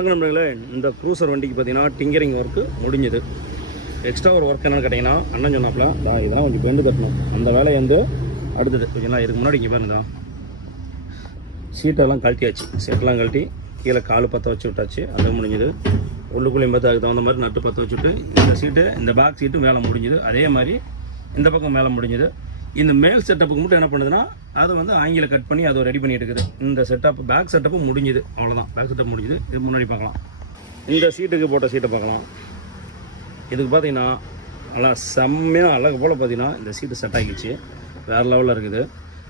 வணக்கம் நண்பர்களே, இந்த க்ரூசர் வண்டிக்கு பார்த்தீங்கன்னா டிங்கரிங் ஒர்க்கு முடிஞ்சுது. எக்ஸ்ட்ரா ஒரு ஒர்க் என்னென்னு கேட்டிங்கன்னா, அண்ணன் சொன்னாப்புல இதெல்லாம் கொஞ்சம் பெண்டு கட்டணும். அந்த வேலையை வந்து அடுத்தது கொஞ்சம் இதுக்கு முன்னாடி இங்கே பாருங்க, சீட்டெல்லாம் கழட்டியாச்சு. சீட்டெல்லாம் கழட்டி கீழே கால் பற்ற வச்சு விட்டாச்சு. அது முடிஞ்சுது. உள்ளுக்குள்ளேயும் பார்த்து அதுக்கு தகுந்த மாதிரி நட்டு பற்ற வச்சுட்டு இந்த சீட்டு, இந்த பேக் சீட்டு மேலே முடிஞ்சுது. அதே மாதிரி இந்த பக்கம் மேலே முடிஞ்சுது. இந்த மேல் செட்டப்புக்கு மட்டும் என்ன பண்ணுதுன்னா, அதை வந்து ஆங்கில கட் பண்ணி அதை ரெடி பண்ணிட்டு இருக்குது. இந்த செட்டப் பேக் செட்டப்பு முடிஞ்சுது. அவ்வளோதான், பேக் செட்டப் முடிஞ்சுது. இது முன்னாடி பார்க்கலாம். இந்த சீட்டுக்கு போட்ட சீட்டை பார்க்கலாம். இதுக்கு பார்த்தீங்கன்னா நல்லா செம்மையாக அழகு போல் பார்த்தீங்கன்னா இந்த சீட்டு செட் ஆகிடுச்சு. வேறு லெவலில் இருக்குது.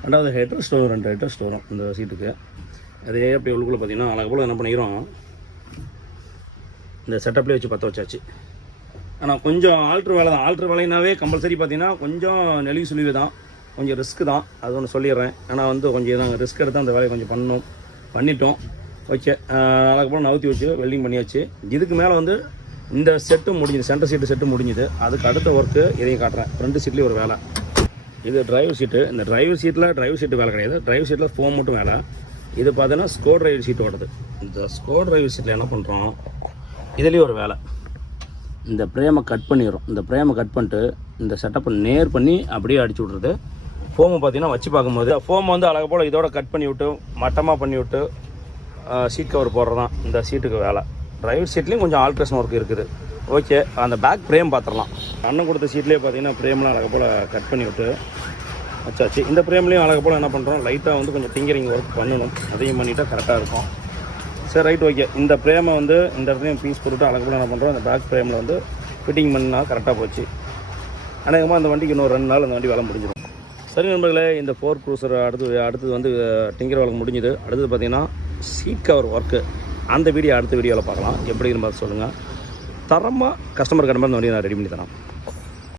ரெண்டாவது ஹெட்ரஸ்ட் வரும், 2 ஹெட்ரஸ்ட் வரும் இந்த சீட்டுக்கு. அதே அப்படி உள்ளுக்குள்ளே பார்த்தீங்கன்னா அழகு போல் என்ன பண்ணிக்கிறோம், இந்த செட்டப்லேயே வச்சு பற்ற வச்சாச்சு. ஆனால் கொஞ்சம் ஆல்ட்ரு வேலை தான். ஆல்ட்ரு வேலைனாவே கம்பல்சரி பார்த்தீங்கன்னா கொஞ்சம் நெளிவு சுழிவு தான், கொஞ்சம் ரிஸ்க்கு தான். அது ஒன்று சொல்லிடுறேன். ஆனால் வந்து கொஞ்சம் நாங்கள் ரிஸ்க் எடுத்து அந்த வேலையை கொஞ்சம் பண்ணிட்டோம். ஓகே, அழகு போல் நவுத்தி வச்சு வெல்டிங் பண்ணியாச்சு. இதுக்கு மேலே வந்து இந்த செட்டு முடிஞ்சுது, சென்டர் சீட்டு செட்டு முடிஞ்சுது. அதுக்கு அடுத்த ஒர்க்கு இதையும் காட்டுறேன். ஃப்ரண்ட் சீட்லேயும் ஒரு வேலை. இது டிரைவர் சீட்டு. இந்த டிரைவர் சீட்டு வேலை கிடையாது. டிரைவர் சீட்டில் ஃபோம் மட்டும் வேலை. இது பார்த்தீங்கன்னா ஸ்கோ டிரைவர் சீட் ஓடுது. இந்த ஸ்கோ டிரைவர் சீட்டில் என்ன பண்ணுறோம், இதுலேயும் ஒரு வேலை. இந்த பிரேமை கட் பண்ணிடுறோம். இந்த பிரேமை கட் பண்ணிட்டு இந்த செட்டப்பை நேர் பண்ணி அப்படியே அடிச்சு விட்றது. ஃபோமை பார்த்தீங்கன்னா வச்சு பார்க்கும்போது ஃபோம் வந்து அழகு போல் இதோட கட் பண்ணி விட்டு மட்டமாக பண்ணி விட்டு சீட் கவர் போடுறது தான் இந்த சீட்டுக்கு வேலை. டிரைவர் சீட்லேயும் கொஞ்சம் ஆல்ட்ரேஷன் ஒர்க் இருக்குது. ஓகே, அந்த பேக் ஃப்ரேம் பார்த்துடலாம். அண்ணன் கொடுத்த சீட்லேயே பார்த்தீங்கன்னா ஃப்ரேம்லாம் அழகு போல் கட் பண்ணி விட்டு வச்சாச்சு. இந்த ஃப்ரேம்லேயும் அழகு போல் என்ன பண்ணுறோம், லைட்டாக வந்து கொஞ்சம் டிங்கரிங் ஒர்க் பண்ணணும். அதையும் பண்ணிவிட்டால் கரெக்டாக இருக்கும். சரி, ரைட், ஓகே. இந்த ஃப்ரேமை வந்து இந்த இடத்துலையும் பீஸ் போட்டு அழகு போல் என்ன பண்ணுறோம், இந்த பேக் ஃப்ரேமில் வந்து ஃபிட்டிங் பண்ணால் கரெக்டாக போச்சு. அநேகமாக அந்த வண்டிக்கு இன்னொரு 2 நாள் அந்த வண்டி வேலை முடிஞ்சிடும். சரி நண்பர்களே, இந்த 4 க்ரூசர் அடுத்தது வந்து டிங்கர் வேலை முடிஞ்சுது. அடுத்தது பார்த்திங்கன்னா சீட் கவர் ஒர்க்கு. அந்த வீடியோ அடுத்த வீடியோவில் பார்க்கலாம். எப்படின்னு பார்த்து சொல்லுங்கள். தரமாக கஸ்டமர் கடமை அந்த வண்டியை நான் ரெடி பண்ணி தரேன்.